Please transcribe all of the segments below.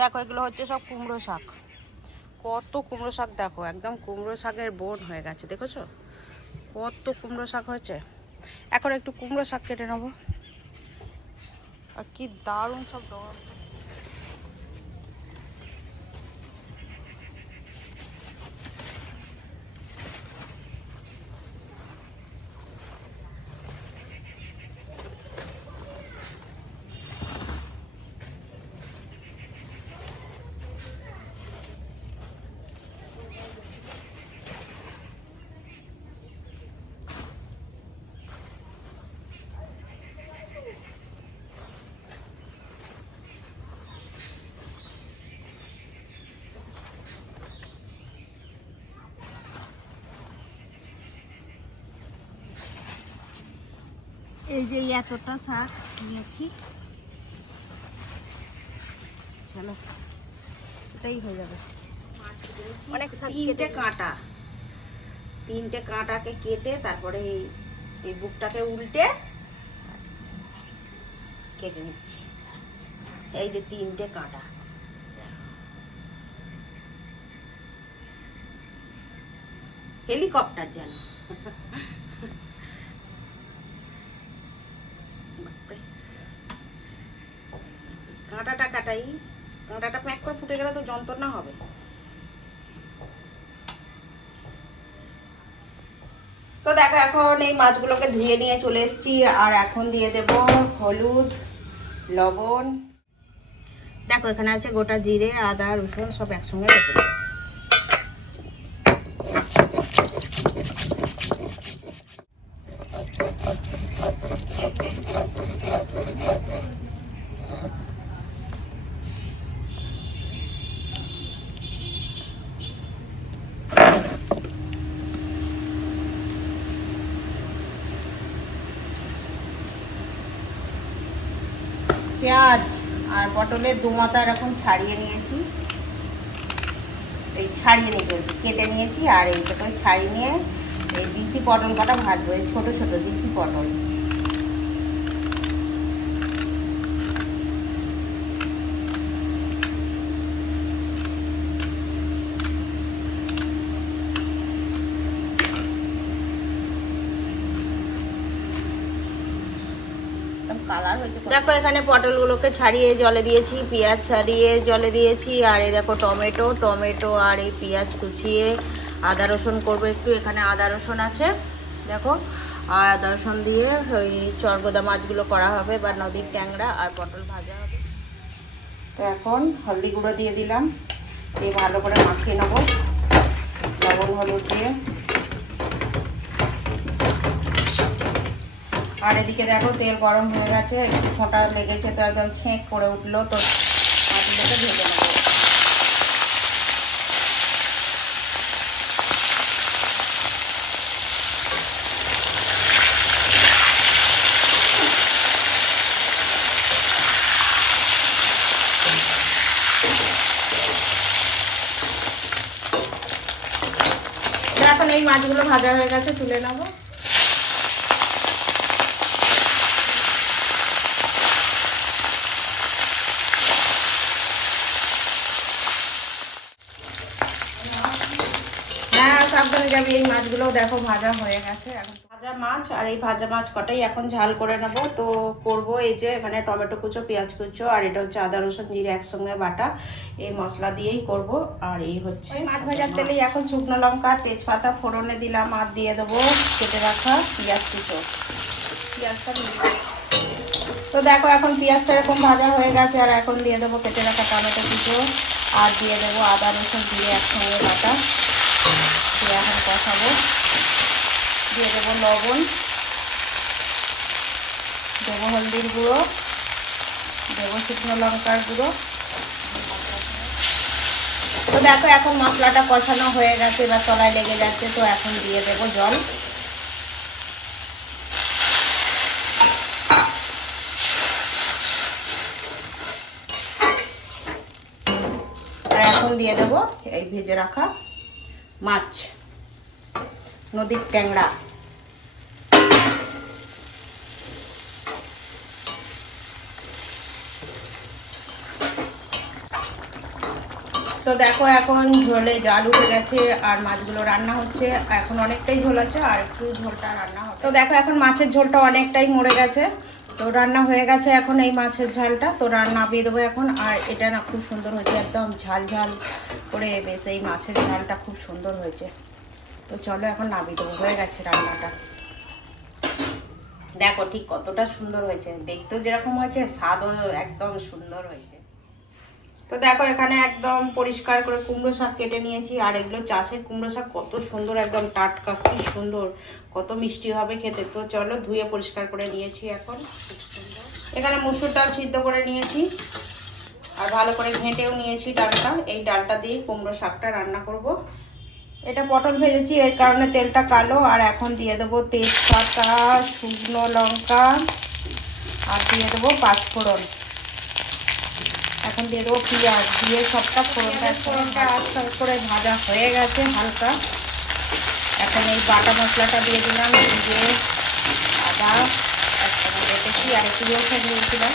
দেখো, এগুলো হচ্ছে সব কুমড়ো শাক। কত কুমড়ো শাক দেখো, একদম কুমড়ো শাকের বোন হয়ে গেছে, দেখেছ? কত কুমড়ো শাক হয়েছে। এখন একটু কুমড়ো শাক কেটে নেব। আর কি দারুণ সব এই যে এতটা শাক নিয়েছি। চলো এটাই হয়ে যাবে। অনেক তিনটে কাঁটা। তিনটে কাঁটাকে কেটে তারপরে এই এই বুকটাকে উল্টে কেটে নিচ্ছি। এই যে তিনটে কাঁটা। হেলিকপ্টার যেন। কাটাই। কাঁটাটা প্যাক করে ফুটে গেলে তো যন্ত্রণা হবে। তো দেখো, এখন এই মাছগুলোকে ধুয়ে নিয়ে চলে এসেছি, আর এখন দিয়ে দেব হলুদ, লবণ। দেখো, এখানে আছে গোটা জিরে, আদা, রসুন, সব একসঙ্গে রেখে দেবো। পেঁয়াজ আর পটলের দুমাথা এরকম ছাড়িয়ে নিয়েছি। এই ছাড়িয়ে নিতে কেটে নিয়েছি আর এইটা করে ছাড়িয়ে নিয়ে এই দিশি পটল কটা ভাজবো? এই ছোটো ছোটো দিশি পটল। কালার হয়েছে দেখো এখানে পটলগুলোকে ছাড়িয়ে জলে দিয়েছি, পেঁয়াজ ছাড়িয়ে জলে দিয়েছি, আর এই দেখো টমেটো টমেটো আর এই পেঁয়াজ কুচিয়ে আদা রসুন করব একটু, এখানে আদা রসুন আছে, দেখো, আর আদা রসুন দিয়ে ওই চরগোদা মাছগুলো করা হবে বা নদীর ট্যাংরা আর পটল ভাজা হবে। তো এখন হলদি গুঁড়ো দিয়ে দিলাম, দিয়ে ভালো করে মাখিয়ে নেব, লবণ হলুদ দিয়ে। আর এদিকে দেখো তেল গরম হয়ে গেছে, ফোঁটা লেগেছে তো একদম ছেঁক করে উঠল, তো এখন এই মাছগুলো ভাজা হয়ে গেছে, তুলে নেব হ্যাঁ সাবধানে যাবি এই মাছগুলো দেখো ভাজা হয়ে গেছে। এখন ভাজা মাছ আর এই ভাজা মাছ কটাই এখন ঝাল করে নেব। তো করব এই যে মানে টমেটো কুচো পেঁয়াজ কুচো আর এটা হচ্ছে আদা রসুন জিরে একসঙ্গে বাটা। এই মশলা দিয়েই করব আর এই হচ্ছে মাছ ভাজার তেলেই এখন শুকনো লঙ্কা তেজপাতা ফোড়নে দিলাম আর দিয়ে দেবো কেটে রাখা পেঁয়াজ কুচো। পেঁয়াজটা তো দেখো এখন পেঁয়াজটা এরকম ভাজা হয়ে গেছে আর এখন দিয়ে দেবো কেটে রাখা টমেটো কুচো। আর দিয়ে দেবো আদা রসুন জিরে একসঙ্গে বাটা। দিয়ে এখন কষাবো। দিয়ে দেবো লবণ, দেবো হলদির গুঁড়ো, দেবো শুকনো লঙ্কার গুঁড়ো। তো দেখো এখন মশলাটা কষানো হয়ে গেছে, এবার তলায় লেগে যাচ্ছে, তো এখন দিয়ে দেবো জল। এখন দিয়ে দেবো এই ভেজে রাখা মাছ। নদীর ট্যাংরা। তো দেখো এখন ঝোলে জাল উঠে গেছে আর মাছগুলো রান্না হচ্ছে। এখন অনেকটাই ঝোল আছে আর একটু ঝোলটা রান্না হবে। তো দেখো এখন মাছের ঝোলটা অনেকটাই মরে গেছে। তো রান্না হয়ে গেছে এখন এই মাছের ঝালটা। তো রান্না দিয়ে দেবো এখন। আর এটা না খুব সুন্দর হয়েছে, একদম ঝাল ঝাল করে বেশ এই মাছের ঝালটা খুব সুন্দর হয়েছে। তো চলো এখন নামিয়ে দেবো হয়ে গেছে রান্নাটা। দেখো ঠিক কতটা সুন্দর হয়েছে। দেখতেও যেরকম হয়েছে, স্বাদও একদম সুন্দর হয়েছে। তো দেখো এখানে একদম পরিষ্কার করে কুমড়ো শাক কেটে নিয়েছি, আর এগুলো চাষের কুমড়ো শাক কত সুন্দর, একদম টাটকা, কি সুন্দর, কত মিষ্টি হবে খেতে। তো চলো ধুয়ে পরিষ্কার করে নিয়েছি এখন। এখানে মুসুর ডাল সিদ্ধ করে নিয়েছি, আর ভালো করে ঘেঁটেও নিয়েছি ডালটা। এই ডালটা দিয়ে কুমড়ো শাকটা রান্না করব। এটা পটল ভেজেছি এর কারণে তেলটা কালো আর এখন দিয়ে দেবো তেজপাতা শুকনো লঙ্কা আর দিয়ে দেবো পাঁচফোড়ন। এখন দিয়ে দেবো পেঁয়াজ দিয়ে সবটা ফোড়নটা ফোড়নটা আস্তে করে ভাজা হয়ে গেছে হালকা। এখন এই বাটা মশলাটা দিয়ে দিলাম দিয়ে আদা একসঙ্গে রেখেছি আর একটু রসুন দিয়েছিলাম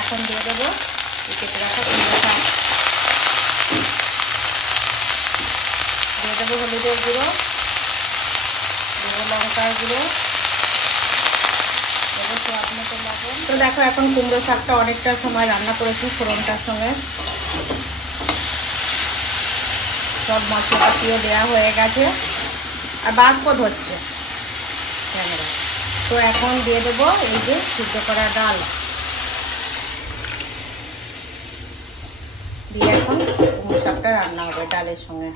এখন দিয়ে দেবো কেটে রাখা দিয়ে দেবো হলুদের গুঁড়ো দেবো লঙ্কার গুঁড়ো তো দেখো, এখন কুমড়ো শাকটা অনেকটা সময় রান্না করেছি ফোড়নটার সঙ্গে। সব মশলাপাতিও দেওয়া হয়ে গেছে। আর হচ্ছে। ক্যামেরা তো এখন দিয়ে দেবো এই যে সিদ্ধ করা ডাল। দিয়ে এখন কুমড়ো শাকটা রান্না হবে ডালের সঙ্গে।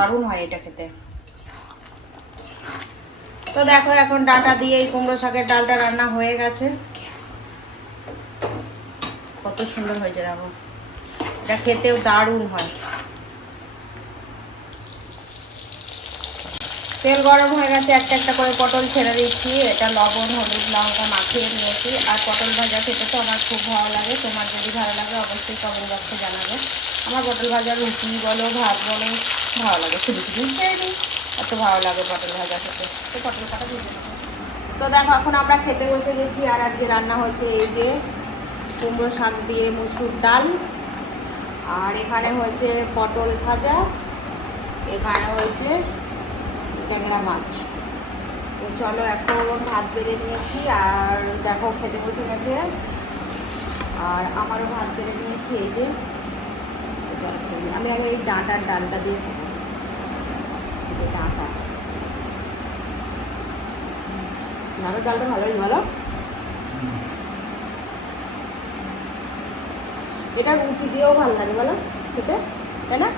দারুণ হয় এটা খেতে। তো দেখো এখন ডাটা দিয়ে এই কুমড়ো শাকের ডালটা রান্না হয়ে গেছে। কত সুন্দর হয়েছে দেখো। এটা খেতেও দারুণ হয়। তেল গরম হয়ে গেছে, একটা একটা করে পটল ছেড়ে দিচ্ছি। এটা লবণ, হলুদ, লঙ্কা মাখিয়ে নিয়েছি। আর পটল ভাজা খেতে তো আমার খুব ভালো লাগে। তোমার যদি ভালো লাগে অবশ্যই কমেন্ট বক্সে জানাবে। আমার পটল ভাজা রুটি বলো, ভাত বলো, ভালো লাগে শুধু শুধু খেয়ে নিই। এত ভালো লাগে পটল ভাজা খেতে। তো পটল কাটা ভেজে তো দেখো, এখন আমরা খেতে বসে গেছি। আর আজকে রান্না হচ্ছে এই যে কুমড়ো শাক দিয়ে মুসুর ডাল। আর এখানে হয়েছে পটল ভাজা। এখানে হয়েছে ট্যাংরা মাছ। তো চলো এখন ভাত বেড়ে নিয়েছি, আর দেখো খেতে বসে গেছে। আর আমারও ভাত বেড়ে নিয়েছি, এই যে। আমি আগে এই ডাঁটার ডালটা দিয়ে খাব। ডাঁটা। ডাঁটার ডালটা ভালোই ভালো এটা রুটি দিয়েও ভালো লাগে, বলো? খেতে? তাই না?